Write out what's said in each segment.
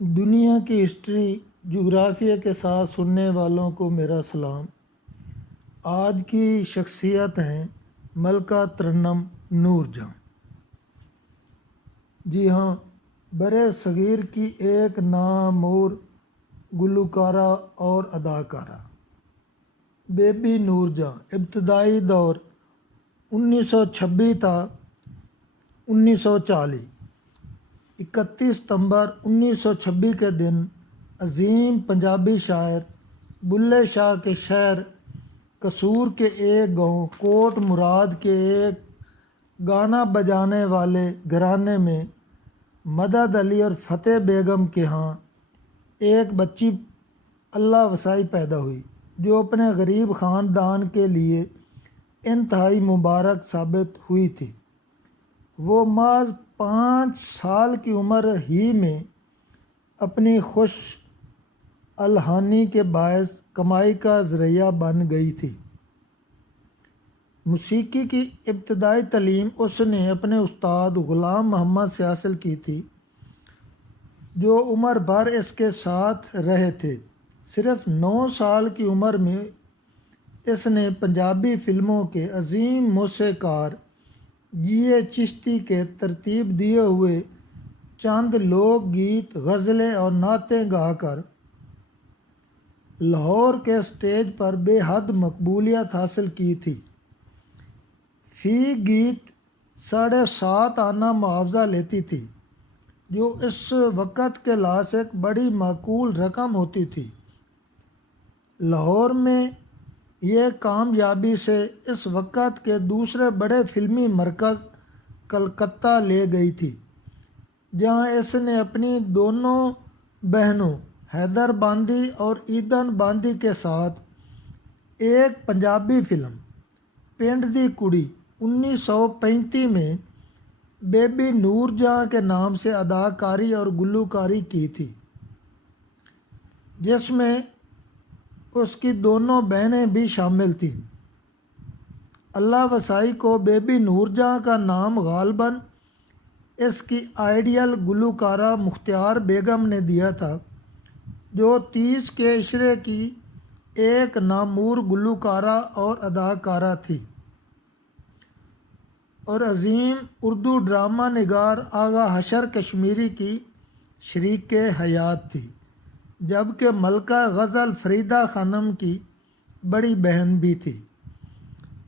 دنیا کی ہسٹری جغرافیہ کے ساتھ سننے والوں کو میرا سلام۔ آج کی شخصیت ہیں ملکہ ترنم نور جہاں۔ جی ہاں، برِ صغیر کی ایک نامور گلوکارہ اور اداکارہ بیبی نور جہاں ابتدائی دور 1926 تا 1940۔ 31 ستمبر 1926 کے دن عظیم پنجابی شاعر بلے شاہ کے شہر قصور کے ایک گاؤں کوٹ مراد کے ایک گانا بجانے والے گھرانے میں مدد علی اور فتح بیگم کے ہاں ایک بچی اللہ وسائی پیدا ہوئی، جو اپنے غریب خاندان کے لیے انتہائی مبارک ثابت ہوئی تھی۔ وہ محض 5 سال کی عمر ہی میں اپنی خوش الحانی کے باعث کمائی کا ذریعہ بن گئی تھی۔ موسیقی کی ابتدائی تعلیم اس نے اپنے استاد غلام محمد سے حاصل کی تھی، جو عمر بھر اس کے ساتھ رہے تھے۔ صرف 9 سال کی عمر میں اس نے پنجابی فلموں کے عظیم موسیقار جی چشتی کے ترتیب دیے ہوئے چند لوک گیت، غزلیں اور نعتیں گا کر لاہور کے اسٹیج پر بے حد مقبولیت حاصل کی تھی۔ فی گیت 7.5 آنا معاوضہ لیتی تھی، جو اس وقت کے لحاظ سے ایک بڑی معقول رقم ہوتی تھی۔ لاہور میں یہ کامیابی سے اس وقت کے دوسرے بڑے فلمی مرکز کلکتہ لے گئی تھی، جہاں اس نے اپنی دونوں بہنوں حیدر باندی اور ایدن باندی کے ساتھ ایک پنجابی فلم پنڈ دی کڑی 1935 میں بیبی نور جہاں کے نام سے اداکاری اور گلوکاری کی تھی، جس میں اس کی دونوں بہنیں بھی شامل تھیں۔ اللہ وسائی کو بیبی نور جہاں کا نام غالباً اس کی آئیڈیل گلوکارہ مختار بیگم نے دیا تھا، جو 30 کے عشرے کی ایک نامور گلوکارہ اور اداکارہ تھی، اور عظیم اردو ڈرامہ نگار آغا حشر کشمیری کی شریک حیات تھی، جبکہ ملکہ غزل فریدہ خانم کی بڑی بہن بھی تھی۔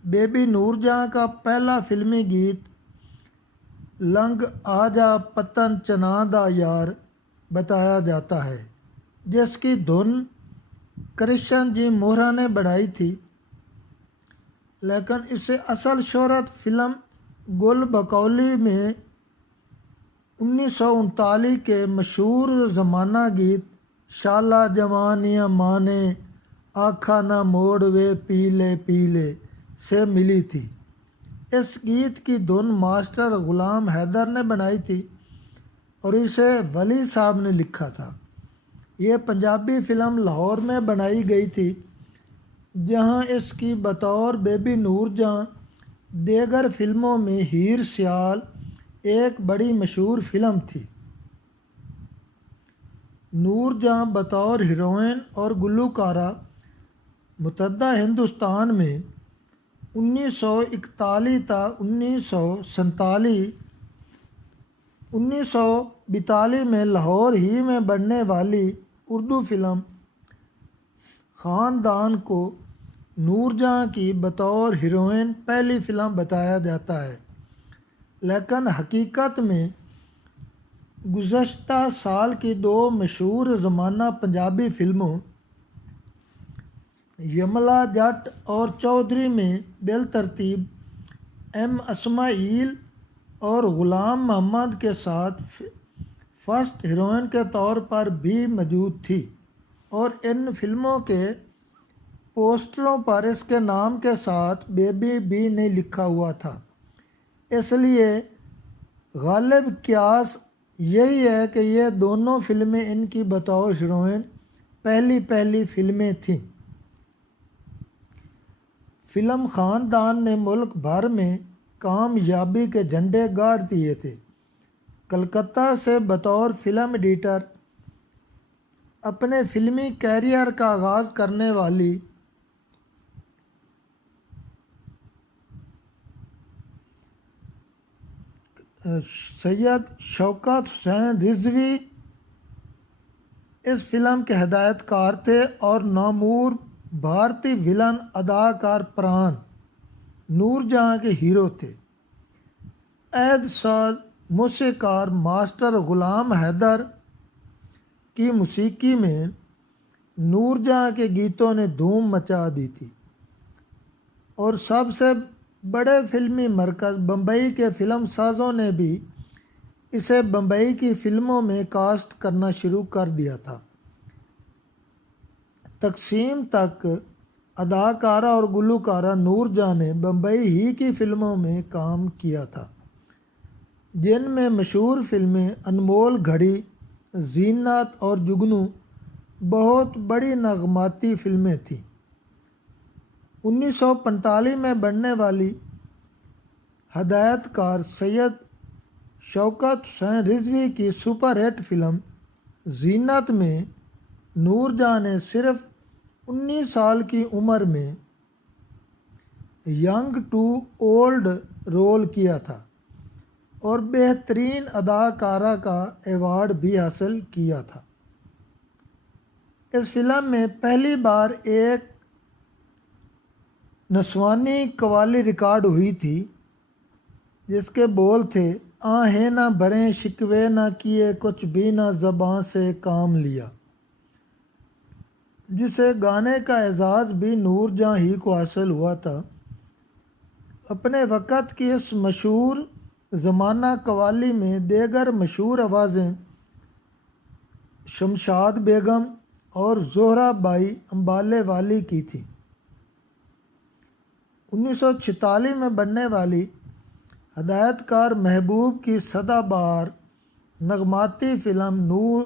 بیبی نور جہاں کا پہلا فلمی گیت لنگ آجا پتن چنا دا یار بتایا جاتا ہے، جس کی دھن کرشن جی موہرا نے بنائی تھی، لیکن اسے اصل شہرت فلم گل بکولی میں 1939 کے مشہور زمانہ گیت شالا جوانیاں مانے آکھا نہ موڑ وے پیلے پیلے سے ملی تھی۔ اس گیت کی دھن ماسٹر غلام حیدر نے بنائی تھی اور اسے ولی صاحب نے لکھا تھا۔ یہ پنجابی فلم لاہور میں بنائی گئی تھی، جہاں اس کی بطور بیبی نور جہاں دیگر فلموں میں ہیر سیال ایک بڑی مشہور فلم تھی۔ نور جہاں بطور ہیروئن اور گلوکارہ متحدہ ہندوستان میں 1941 تا 1942 میں لاہور ہی میں بننے والی اردو فلم خاندان کو نور جہاں کی بطور ہیروئن پہلی فلم بتایا جاتا ہے، لیکن حقیقت میں گزشتہ سال کی 2 مشہور زمانہ پنجابی فلموں یملا جٹ اور چودھری میں بالترتیب ایم اسماعیل اور غلام محمد کے ساتھ فرسٹ ہیروئن کے طور پر بھی موجود تھی، اور ان فلموں کے پوسٹروں پر اس کے نام کے ساتھ بیبی بھی نہیں لکھا ہوا تھا۔ اس لیے غالب قیاس یہی ہے کہ یہ دونوں فلمیں ان کی بطور ہیروئن پہلی فلمیں تھیں۔ فلم خاندان نے ملک بھر میں کامیابی کے جھنڈے گاڑ دیے تھے۔ کلکتہ سے بطور فلم ایڈیٹر اپنے فلمی کیریئر کا آغاز کرنے والی سید شوکت حسین رضوی اس فلم کے ہدایت کار تھے اور نامور بھارتی ولن اداکار پران نور جہاں کے ہیرو تھے۔ عہد ساز موسیقار ماسٹر غلام حیدر کی موسیقی میں نور جہاں کے گیتوں نے دھوم مچا دی تھی اور سب سے بڑے فلمی مرکز بمبئی کے فلم سازوں نے بھی اسے بمبئی کی فلموں میں کاسٹ کرنا شروع کر دیا تھا۔ تقسیم تک اداکارہ اور گلوکارہ نور جہاں نے بمبئی ہی کی فلموں میں کام کیا تھا، جن میں مشہور فلمیں انمول گھڑی، زینت اور جگنو بہت بڑی نغماتی فلمیں تھیں۔ 1945 میں بننے والی ہدایت کار سید شوکت حسین رضوی کی سپر ہٹ فلم زینت میں نور جہاں نے صرف 19 سال کی عمر میں ینگ ٹو اولڈ رول کیا تھا اور بہترین اداکارہ کا ایوارڈ بھی حاصل کیا تھا۔ اس فلم میں پہلی بار ایک نسوانی قوالی ریکارڈ ہوئی تھی جس کے بول تھے، آہیں نہ بھریں شکوے نہ کیے کچھ بھی نہ زباں سے کام لیا، جسے گانے کا اعزاز بھی نور جہاں ہی کو حاصل ہوا تھا۔ اپنے وقت کی اس مشہور زمانہ قوالی میں دیگر مشہور آوازیں شمشاد بیگم اور زہرہ بائی امبالے والی کی تھیں۔ 1946 میں بننے والی ہدایت کار محبوب کی سدا بہار نغماتی فلم نور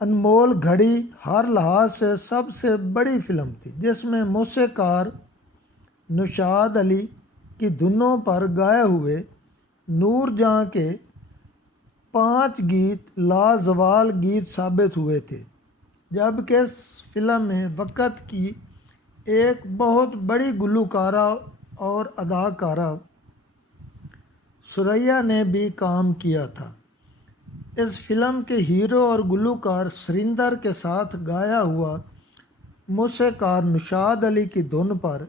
انمول گھڑی ہر لحاظ سے سب سے بڑی فلم تھی، جس میں موسیقار نوشاد علی کی دھنوں پر گائے ہوئے نور جہاں کے 5 گیت لازوال گیت ثابت ہوئے تھے، جبکہ اس فلم میں وقت کی ایک بہت بڑی گلوکارہ اور اداکارہ سریا نے بھی کام کیا تھا۔ اس فلم کے ہیرو اور گلوکار سریندر کے ساتھ گایا ہوا موسیقار نوشاد علی کی دھن پر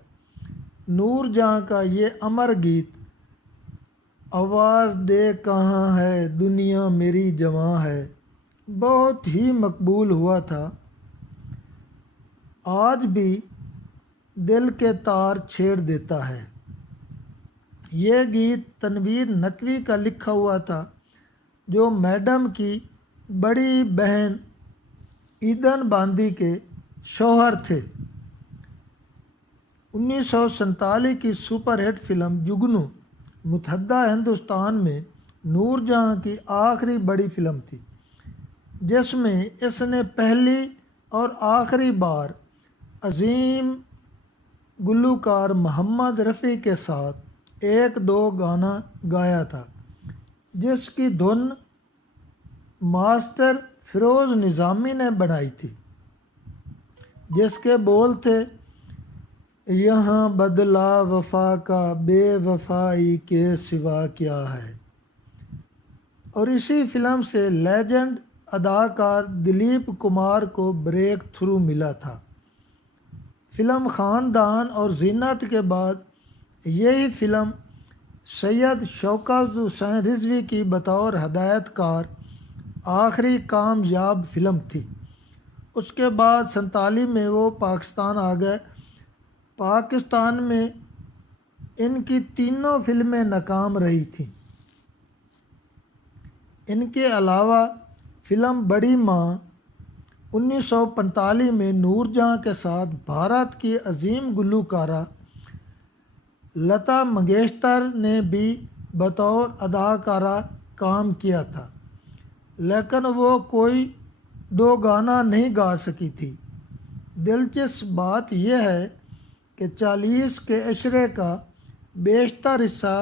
نور جہاں کا یہ امر گیت آواز دے کہاں ہے دنیا میری جواں ہے بہت ہی مقبول ہوا تھا۔ آج بھی دل کے تار چھیڑ دیتا ہے۔ یہ گیت تنویر نقوی کا لکھا ہوا تھا، جو میڈم کی بڑی بہن ایدن باندی کے شوہر تھے۔ 1947 کی سپر ہٹ فلم جگنو متحدہ ہندوستان میں نور جہاں کی آخری بڑی فلم تھی، جس میں اس نے پہلی اور آخری بار عظیم گلوکار محمد رفیع کے ساتھ ایک دو گانا گایا تھا، جس کی دھن ماسٹر فیروز نظامی نے بنائی تھی، جس کے بول تھے، یہاں بدلہ وفا کا بے وفائی کے سوا کیا ہے۔ اور اسی فلم سے لیجنڈ اداکار دلیپ کمار کو بریک تھرو ملا تھا۔ فلم خاندان اور زینت کے بعد یہی فلم سید شوکت حسین رضوی کی بطور ہدایت کار آخری کامیاب فلم تھی۔ اس کے بعد 47 میں وہ پاکستان آ گئے۔ پاکستان میں ان کی تینوں فلمیں ناکام رہی تھیں۔ ان کے علاوہ فلم بڑی ماں 1945 میں نور جہاں کے ساتھ بھارت کی عظیم گلوکارہ لتا منگیشکر نے بھی بطور اداکارہ کام کیا تھا، لیکن وہ کوئی 2 گانا نہیں گا سکی تھی۔ دلچسپ بات یہ ہے کہ 40 کے عشرے کا بیشتر حصہ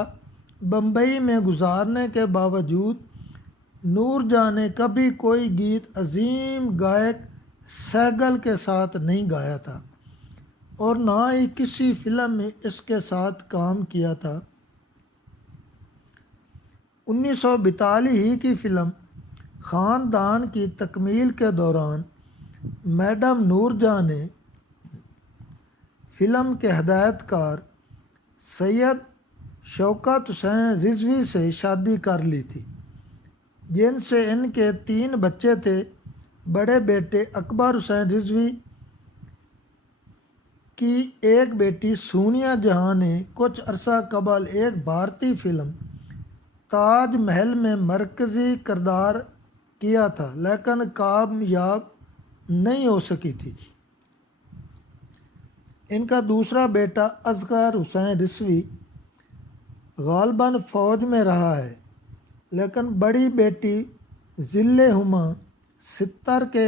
بمبئی میں گزارنے کے باوجود نور جہاں نے کبھی کوئی گیت عظیم گائک سہگل کے ساتھ نہیں گایا تھا اور نہ ہی کسی فلم میں اس کے ساتھ کام کیا تھا۔ 1942 ہی کی فلم خاندان کی تکمیل کے دوران میڈم نور جہاں نے فلم کے ہدایت کار سید شوکت حسین رضوی سے شادی کر لی تھی، جن سے ان کے 3 بچے تھے۔ بڑے بیٹے اکبر حسین رضوی کی ایک بیٹی سونیا جہاں نے کچھ عرصہ قبل ایک بھارتی فلم تاج محل میں مرکزی کردار کیا تھا لیکن کامیاب نہیں ہو سکی تھی۔ ان کا دوسرا بیٹا اصغر حسین رضوی غالباً فوج میں رہا ہے، لیکن بڑی بیٹی ذل ہما ستر کے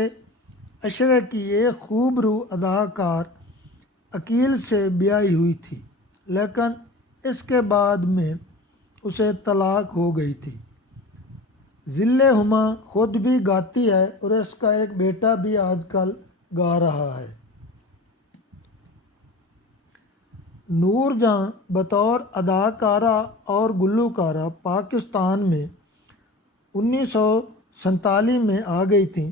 عشرے کی ایک خوبرو اداکار عقیل سے بیاہی ہوئی تھی، لیکن اس کے بعد میں اسے طلاق ہو گئی تھی۔ ذل ہما خود بھی گاتی ہے اور اس کا ایک بیٹا بھی آج کل گا رہا ہے۔ نور جہاں بطور اداکارہ اور گلوکارہ پاکستان میں 1947 میں آ گئی تھیں۔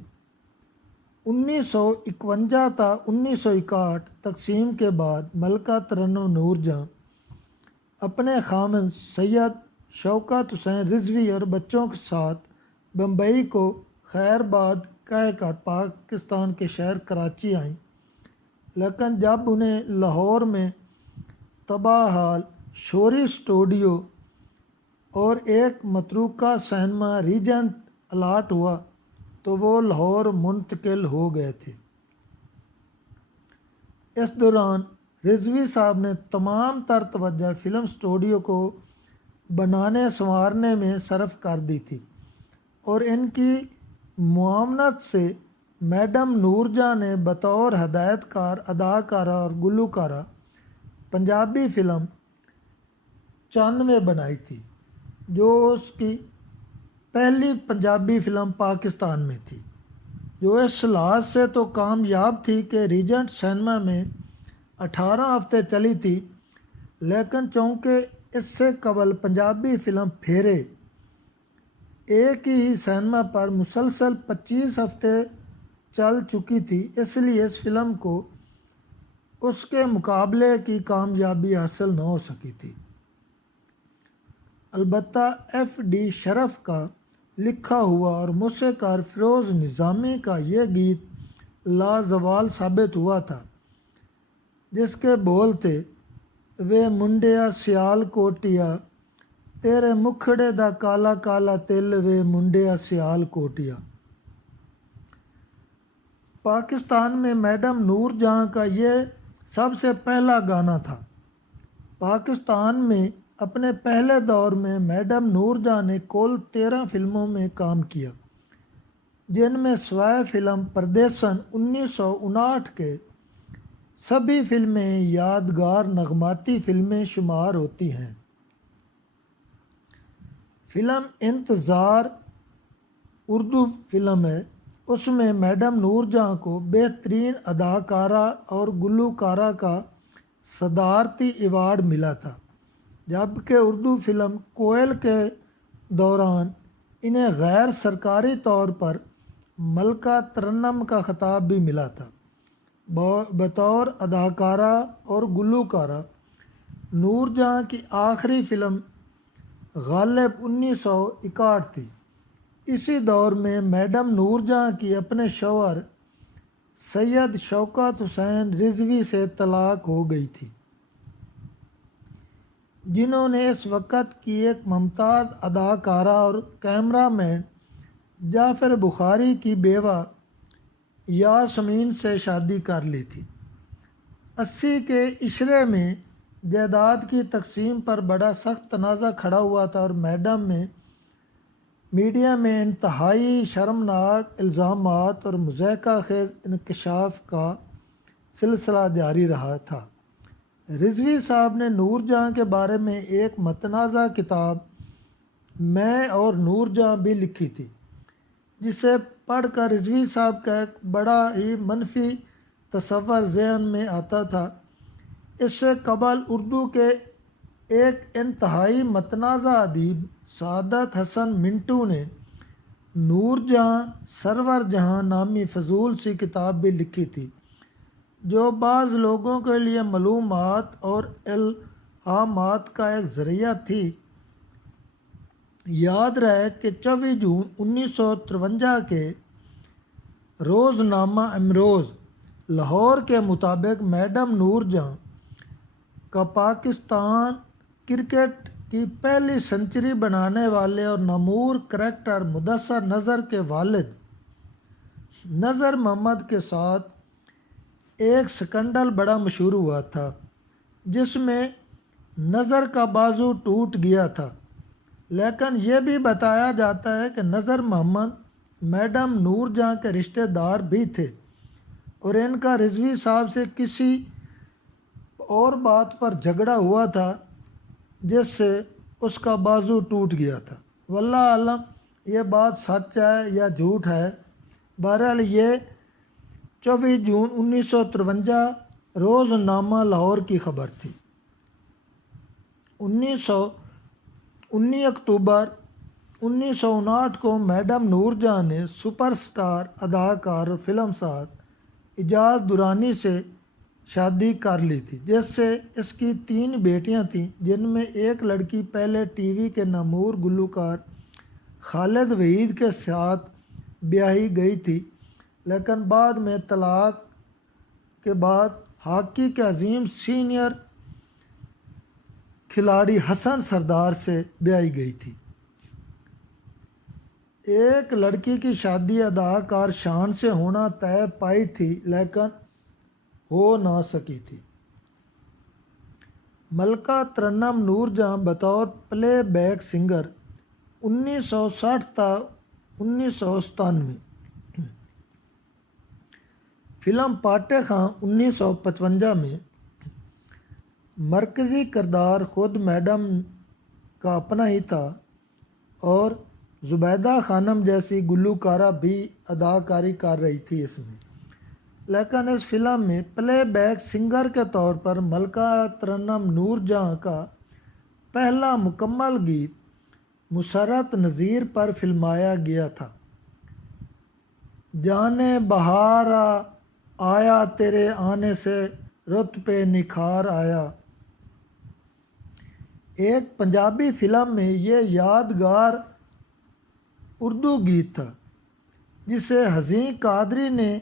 1951 تا 1961 تقسیم کے بعد ملکہ ترنم نور جہاں اپنے خامند سید شوکت حسین رضوی اور بچوں کے ساتھ بمبئی کو خیر باد کہہ کر پاکستان کے شہر کراچی آئیں، لیکن جب انہیں لاہور میں تباہ حال شوری اسٹوڈیو اور ایک متروکہ سینما ریجنٹ الاٹ ہوا تو وہ لاہور منتقل ہو گئے تھے۔ اس دوران رضوی صاحب نے تمام تر توجہ فلم اسٹوڈیو کو بنانے سنوارنے میں صرف کر دی تھی اور ان کی معاونت سے میڈم نور جہاں نے بطور ہدایت کار، اداکارہ اور گلوکارہ پنجابی فلم چن میں بنائی تھی، جو اس کی پہلی پنجابی فلم پاکستان میں تھی، جو اس لحاظ سے تو کامیاب تھی کہ ریجنٹ سینما میں 18 ہفتے چلی تھی، لیکن چونکہ اس سے قبل پنجابی فلم پھیرے ایک ہی سینما پر مسلسل 25 ہفتے چل چکی تھی، اس لیے اس فلم کو اس کے مقابلے کی کامیابی حاصل نہ ہو سکی تھی۔ البتہ ایف ڈی شرف کا لکھا ہوا اور موسیقار فیروز نظامی کا یہ گیت لازوال ثابت ہوا تھا، جس کے بول تھے، وے منڈیا سیال کوٹیا تیرے مکھڑے دا کالا کالا تل وے منڈیا سیال کوٹیا۔ پاکستان میں میڈم نور جہاں کا یہ سب سے پہلا گانا تھا۔ پاکستان میں اپنے پہلے دور میں میڈم نور جہاں نے کل 13 فلموں میں کام کیا، جن میں سوائے فلم پردیسن 1959 کے سبھی فلمیں یادگار نغماتی فلمیں شمار ہوتی ہیں۔ فلم انتظار اردو فلم ہے، اس میں میڈم نور جہاں کو بہترین اداکارہ اور گلوکارہ کا صدارتی ایوارڈ ملا تھا، جبکہ اردو فلم کوئل کے دوران انہیں غیر سرکاری طور پر ملکہ ترنم کا خطاب بھی ملا تھا۔ بطور اداکارہ اور گلوکارہ نور جہاں کی آخری فلم غالب 1961 تھی۔ اسی دور میں میڈم نور جہاں کی اپنے شوہر سید شوکت حسین رضوی سے طلاق ہو گئی تھی، جنہوں نے اس وقت کی ایک ممتاز اداکارہ اور کیمرہ مین جعفر بخاری کی بیوہ یاسمین سے شادی کر لی تھی۔ 80 کے عشرے میں جائیداد کی تقسیم پر بڑا سخت تنازع کھڑا ہوا تھا اور میڈم میں میڈیا میں انتہائی شرمناک الزامات اور مضحکہ خیز انکشاف کا سلسلہ جاری رہا تھا۔ رضوی صاحب نے نور جہاں کے بارے میں ایک متنازع کتاب میں اور نور جہاں بھی لکھی تھی، جسے پڑھ کر رضوی صاحب کا ایک بڑا ہی منفی تصور ذہن میں آتا تھا۔ اس سے قبل اردو کے ایک انتہائی متنازع ادیب سعادت حسن منٹو نے نور جہاں سرور جہاں نامی فضول سی کتاب بھی لکھی تھی، جو بعض لوگوں کے لیے معلومات اور الہامات کا ایک ذریعہ تھی۔ یاد رہے کہ 24 جون 1953 کے روزنامہ امروز لاہور کے مطابق میڈم نور جہاں کا پاکستان کرکٹ کی پہلی سنچری بنانے والے اور نامور کریکٹر مدثر نذر کے والد نذر محمد کے ساتھ ایک سکینڈل بڑا مشہور ہوا تھا، جس میں نذر کا بازو ٹوٹ گیا تھا، لیکن یہ بھی بتایا جاتا ہے کہ نذر محمد میڈم نور جہاں کے رشتہ دار بھی تھے اور ان کا رضوی صاحب سے کسی اور بات پر جھگڑا ہوا تھا جس سے اس کا بازو ٹوٹ گیا تھا۔ واللہ عالم یہ بات سچ ہے یا جھوٹ ہے۔ بہرحال یہ 24 جون 1953 روزنامہ لاہور کی خبر تھی۔ 19 اکتوبر 1959 کو میڈم نور جہاں نے سپر سٹار اداکار اور فلم ساز اعجاز درانی سے شادی کر لی تھی، جس سے اس کی 3 بیٹیاں تھیں، جن میں ایک لڑکی پہلے ٹی وی کے نامور گلوکار خالد وحید کے ساتھ بیاہی گئی تھی، لیکن بعد میں طلاق کے بعد ہاکی کے عظیم سینئر کھلاڑی حسن سردار سے بیاہی گئی تھی۔ ایک لڑکی کی شادی اداکار شان سے ہونا طے پائی تھی، لیکن ہو نہ سکی تھی۔ ملکہ ترنم نور جہاں بطور پلے بیک سنگر 1960 تا 1997، فلم پاٹے خاں 1955 میں مرکزی کردار خود میڈم کا اپنا ہی تھا، اور زبیدہ خانم جیسی گلوکارہ بھی اداکاری کر رہی تھی اس میں، لیکن اس فلم میں پلے بیک سنگر کے طور پر ملکہ ترنم نور جہاں کا پہلا مکمل گیت مسرت نذیر پر فلمایا گیا تھا۔ جانے بہار آیا تیرے آنے سے رت پہ نکھار آیا، ایک پنجابی فلم میں یہ یادگار اردو گیت تھا، جسے حسین قادری نے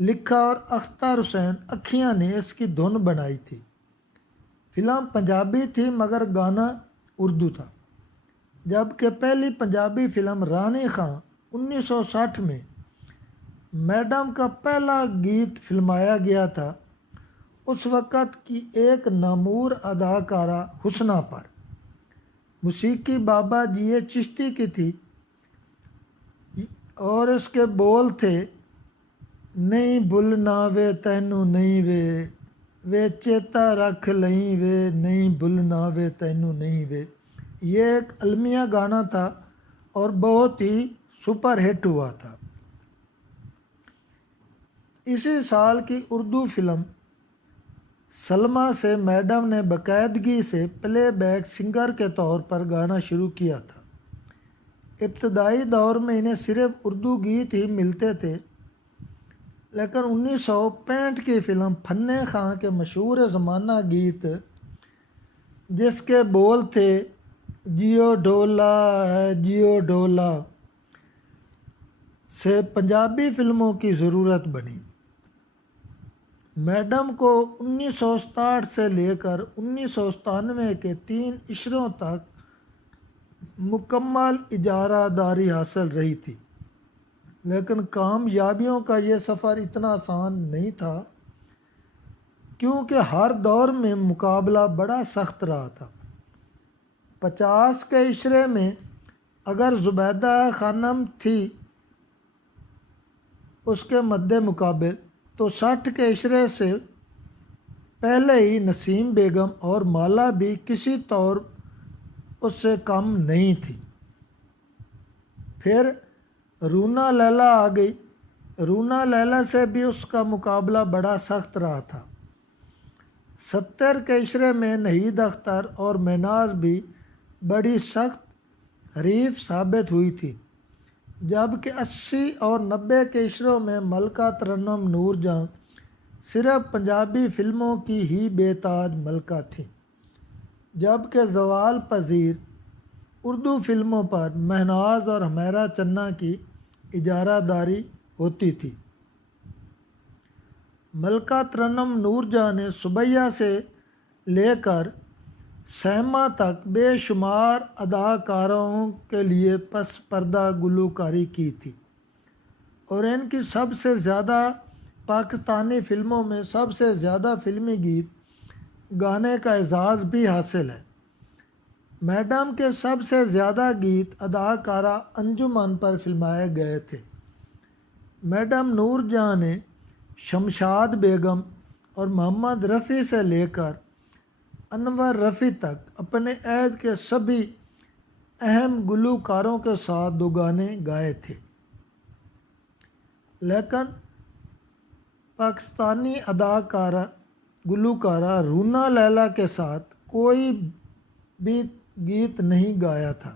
لکھا اور اختر حسین اکھیاں نے اس کی دھن بنائی تھی۔ فلم پنجابی تھی مگر گانا اردو تھا، جبکہ پہلی پنجابی فلم رانی خاں 1960 میں میڈم کا پہلا گیت فلمایا گیا تھا، اس وقت کی ایک نامور اداکارہ حسنہ پر۔ موسیقی بابا جی چشتی کی تھی اور اس کے بول تھے، نہیں بھولنا وے تینوں نہیں وے چیتا رکھ لئی وے، نہیں بھولنا وے تینوں نہیں وے۔ یہ ایک المیہ گانا تھا اور بہت ہی سپر ہٹ ہوا تھا۔ اسی سال کی اردو فلم سلمیٰ سے میڈم نے باقاعدگی سے پلے بیک سنگر کے طور پر گانا شروع کیا تھا۔ ابتدائی دور میں انہیں صرف اردو گیت ہی ملتے تھے، لیکن 1965 کی فلم فنے خاں کے مشہور زمانہ گیت جس کے بول تھے، جیو ڈھولا ہے جیو ڈھولا، سے پنجابی فلموں کی ضرورت بنی۔ میڈم کو 1967 سے لے کر 1997 کے 3 عشروں تک مکمل اجارہ داری حاصل رہی تھی، لیکن کامیابیوں کا یہ سفر اتنا آسان نہیں تھا، کیونکہ ہر دور میں مقابلہ بڑا سخت رہا تھا۔ 50 کے عشرے میں اگر زبیدہ خانم تھی اس کے مد مقابل، تو 60 کے عشرے سے پہلے ہی نسیم بیگم اور مالا بھی کسی طور اس سے کم نہیں تھی۔ پھر رونا لیلا آ گئی۔ رونا لیلا سے بھی اس کا مقابلہ بڑا سخت رہا تھا۔ 70 کے عشرے میں نہید اختر اور مہناز بھی بڑی سخت حریف ثابت ہوئی تھی، جبکہ 80 اور 90 کے عشروں میں ملکہ ترنم نور جہاں صرف پنجابی فلموں کی ہی بے تاج ملکہ تھیں، جبکہ زوال پذیر اردو فلموں پر مہناز اور حمیرہ چنہ کی اجارہ داری ہوتی تھی۔ ملکہ ترنم نور جہاں نے سبیہ سے لے کر سیما تک بے شمار اداکاروں کے لیے پس پردہ گلوکاری کی تھی، اور ان کی سب سے زیادہ پاکستانی فلموں میں سب سے زیادہ فلمی گیت گانے کا اعزاز بھی حاصل ہے۔ میڈم کے سب سے زیادہ گیت اداکارہ انجمن پر فلمائے گئے تھے۔ میڈم نور جہاں نے شمشاد بیگم اور محمد رفیع سے لے کر انور رفیع تک اپنے عہد کے سبھی اہم گلوکاروں کے ساتھ دو گانے گائے تھے، لیکن پاکستانی گلوکارہ رونا لیلا کے ساتھ کوئی بھی گیت نہیں گایا تھا،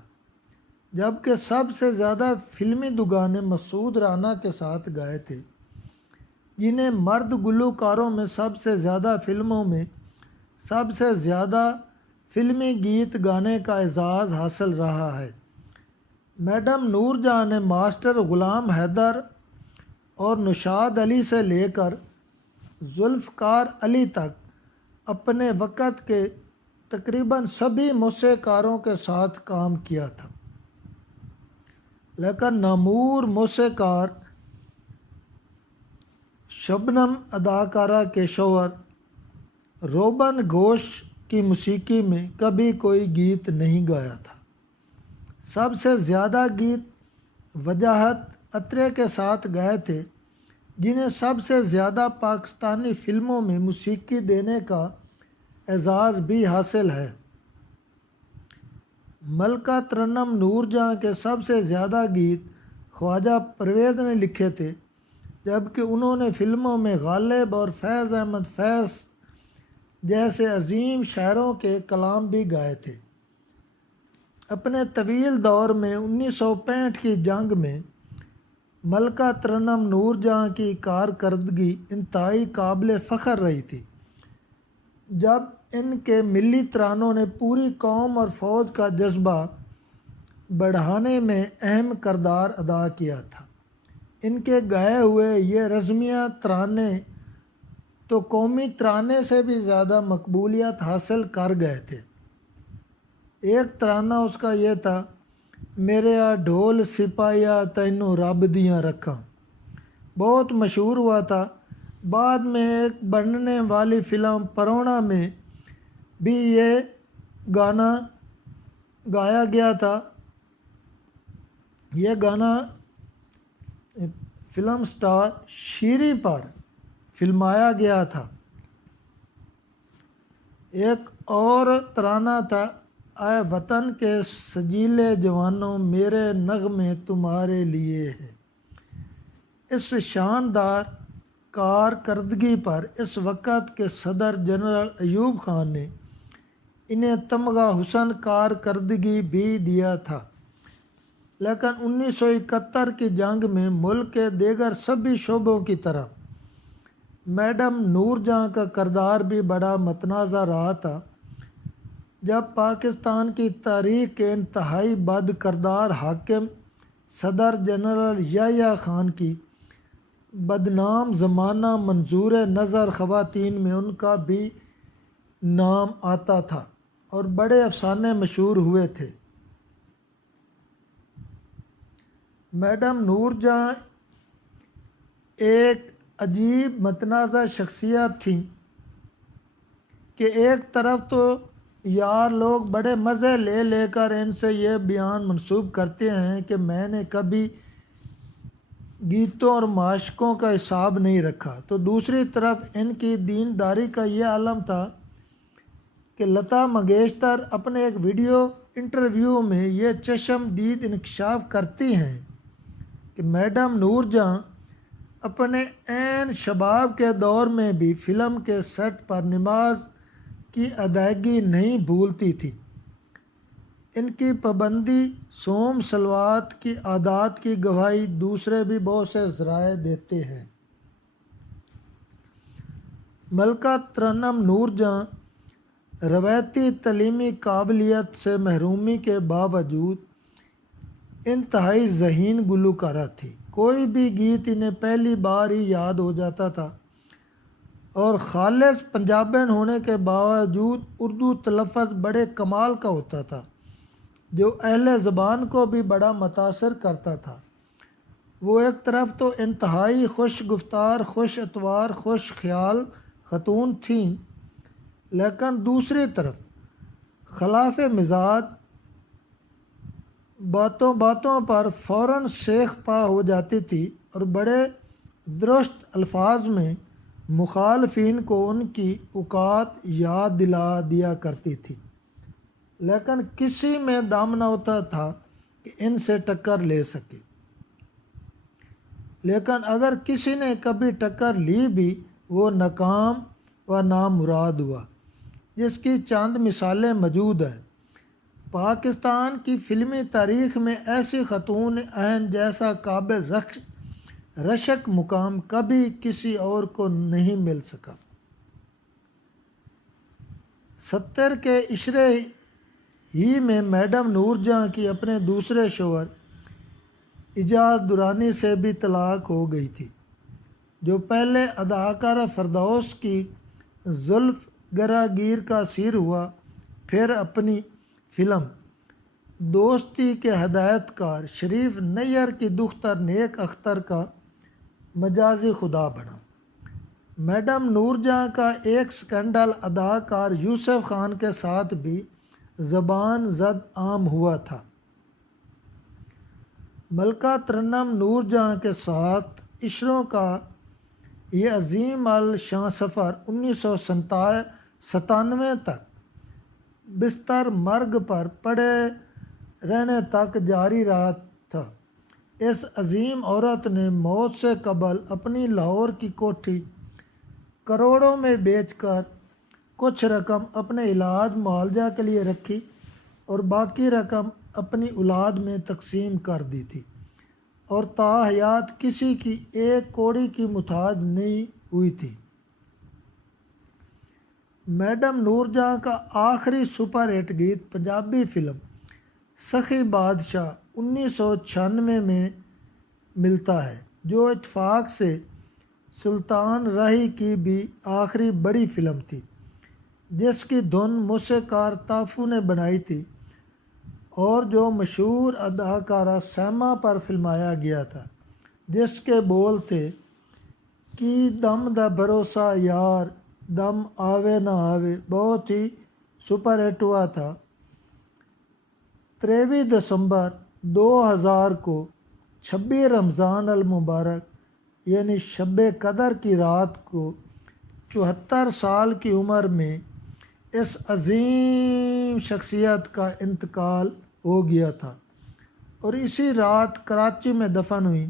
جبکہ سب سے زیادہ فلمی دو گانے مسعود رانا کے ساتھ گائے تھے، جنہیں مرد گلوکاروں میں سب سے زیادہ فلموں میں سب سے زیادہ فلمی گیت گانے کا اعزاز حاصل رہا ہے۔ میڈم نور جہاں نے ماسٹر غلام حیدر اور نشاد علی سے لے کر ذوالفقار علی تک اپنے وقت کے تقریباً سبھی موسیقاروں کے ساتھ کام کیا تھا، لیکن نامور موسیقار شبنم اداکارہ کے شوہر روبن گھوش کی موسیقی میں کبھی کوئی گیت نہیں گایا تھا۔ سب سے زیادہ گیت وجاہت اطرے کے ساتھ گائے تھے، جنہیں سب سے زیادہ پاکستانی فلموں میں موسیقی دینے کا اعزاز بھی حاصل ہے۔ ملکہ ترنم نور جہاں کے سب سے زیادہ گیت خواجہ پرویز نے لکھے تھے، جبکہ انہوں نے فلموں میں غالب اور فیض احمد فیض جیسے عظیم شاعروں کے کلام بھی گائے تھے۔ اپنے طویل دور میں 1965 کی جنگ میں ملکہ ترنم نور جہاں کی کارکردگی انتہائی قابل فخر رہی تھی، جب ان کے ملی ترانوں نے پوری قوم اور فوج کا جذبہ بڑھانے میں اہم کردار ادا کیا تھا۔ ان کے گائے ہوئے یہ رزمیہ ترانے تو قومی ترانے سے بھی زیادہ مقبولیت حاصل کر گئے تھے۔ ایک ترانہ اس کا یہ تھا، میرے ڈھول سپاہیا تینوں رب دیاں رکھاں، بہت مشہور ہوا تھا۔ بعد میں ایک بننے والی فلم پرونا میں بھی یہ گانا گایا گیا تھا۔ یہ گانا فلم سٹار شیری پر فلمایا گیا تھا۔ ایک اور ترانہ تھا، اے وطن کے سجیلے جوانوں میرے نغمے تمہارے لیے ہیں۔ اس شاندار کارکردگی پر اس وقت کے صدر جنرل ایوب خان نے انہیں تمغہ حسن کارکردگی بھی دیا تھا، لیکن 1971 کی جنگ میں ملک کے دیگر سبھی شعبوں کی طرح میڈم نور جہاں کا کردار بھی بڑا متنازع رہا تھا۔ جب پاکستان کی تاریخ کے انتہائی بد کردار حاکم صدر جنرل یحییٰ خان کی بدنام زمانہ منظور نظر خواتین میں ان کا بھی نام آتا تھا اور بڑے افسانے مشہور ہوئے تھے۔ میڈم نور جہاں ایک عجیب متنازع شخصیت تھیں کہ ایک طرف تو یار لوگ بڑے مزے لے لے کر ان سے یہ بیان منسوب کرتے ہیں کہ میں نے کبھی گیتوں اور معاشقوں کا حساب نہیں رکھا، تو دوسری طرف ان کی دینداری کا یہ عالم تھا کہ لتا منگیشکر اپنے ایک ویڈیو انٹرویو میں یہ چشم دید انکشاف کرتی ہیں کہ میڈم نور جہاں اپنے عین شباب کے دور میں بھی فلم کے سیٹ پر نماز کی ادائیگی نہیں بھولتی تھی۔ ان کی پابندی صوم صلوات کی عادات کی گواہی دوسرے بھی بہت سے ذرائع دیتے ہیں۔ ملکہ ترنم نور جہاں روایتی تعلیمی قابلیت سے محرومی کے باوجود انتہائی ذہین گلوکارہ تھی۔ کوئی بھی گیت انہیں پہلی بار ہی یاد ہو جاتا تھا اور خالص پنجابین ہونے کے باوجود اردو تلفظ بڑے کمال کا ہوتا تھا جو اہل زبان کو بھی بڑا متاثر کرتا تھا۔ وہ ایک طرف تو انتہائی خوش گفتار، خوش اطوار، خوش خیال خاتون تھیں، لیکن دوسری طرف خلاف مزاج باتوں باتوں پر فوراً شیخ پا ہو جاتی تھی اور بڑے درست الفاظ میں مخالفین کو ان کی اوقات یاد دلا دیا کرتی تھی، لیکن کسی میں دم نہ ہوتا تھا کہ ان سے ٹکر لے سکے۔ لیکن اگر کسی نے کبھی ٹکر لی بھی وہ ناکام و نامراد ہوا، جس کی چند مثالیں موجود ہیں۔ پاکستان کی فلمی تاریخ میں ایسی خاتون عین جیسا قابل رشک مقام کبھی کسی اور کو نہیں مل سکا۔ 70 کے عشرے ہی میں میڈم نور جہاں کی اپنے دوسرے شوہر اعجاز درانی سے بھی طلاق ہو گئی تھی، جو پہلے اداکارہ فردوس کی زلف گراگیر کا اسیر ہوا، پھر اپنی فلم دوستی کے ہدایت کار شریف نیر کی دختر نیک اختر کا مجازی خدا بنا۔ میڈم نور جہاں کا ایک سکینڈل اداکار یوسف خان کے ساتھ بھی زبان زد عام ہوا تھا۔ ملکہ ترنم نور جہاں کے ساتھ عشروں کا یہ عظیم الشان سفر 1997 تک بستر مرگ پر پڑے رہنے تک جاری رہا تھا۔ اس عظیم عورت نے موت سے قبل اپنی لاہور کی کوٹھی کروڑوں میں بیچ کر کچھ رقم اپنے علاج معالجہ کے لیے رکھی اور باقی رقم اپنی اولاد میں تقسیم کر دی تھی، اور تاحیات کسی کی ایک کوڑی کی محتاج نہیں ہوئی تھی۔ میڈم نور جہاں کا آخری سپر ہٹ گیت پنجابی فلم سخی بادشاہ 1996 میں ملتا ہے، جو اتفاق سے سلطان راہی کی بھی آخری بڑی فلم تھی، جس کی دھن موسیقار تافو نے بنائی تھی اور جو مشہور اداکارہ سیما پر فلمایا گیا تھا، جس کے بول تھے کہ دم دا بھروسہ یار دم آوے نہ آوے، بہت ہی سپر ہٹ ہوا تھا۔ 23 دسمبر 2000 کو 26 رمضان المبارک یعنی شب قدر کی رات کو 74 سال کی عمر میں اس عظیم شخصیت کا انتقال ہو گیا تھا اور اسی رات کراچی میں دفن ہوئی۔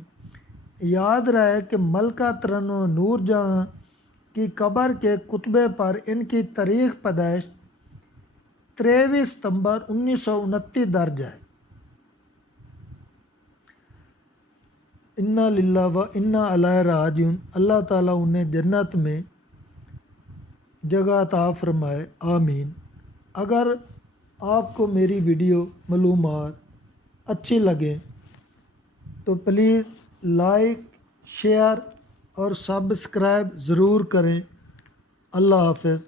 یاد رہے کہ ملکہ ترنم نور جہاں کی قبر کے کتبے پر ان کی تاریخ پیدائش 23 ستمبر 1929 درج ہے۔ انا للہ و انا الیہ راجعون۔ اللہ تعالیٰ انہیں جنت میں جگہ عطا فرمائے، آمین۔ اگر آپ کو میری ویڈیو معلومات اچھی لگیں تو پلیز لائک، شیئر اور سبسکرائب ضرور کریں۔ اللہ حافظ۔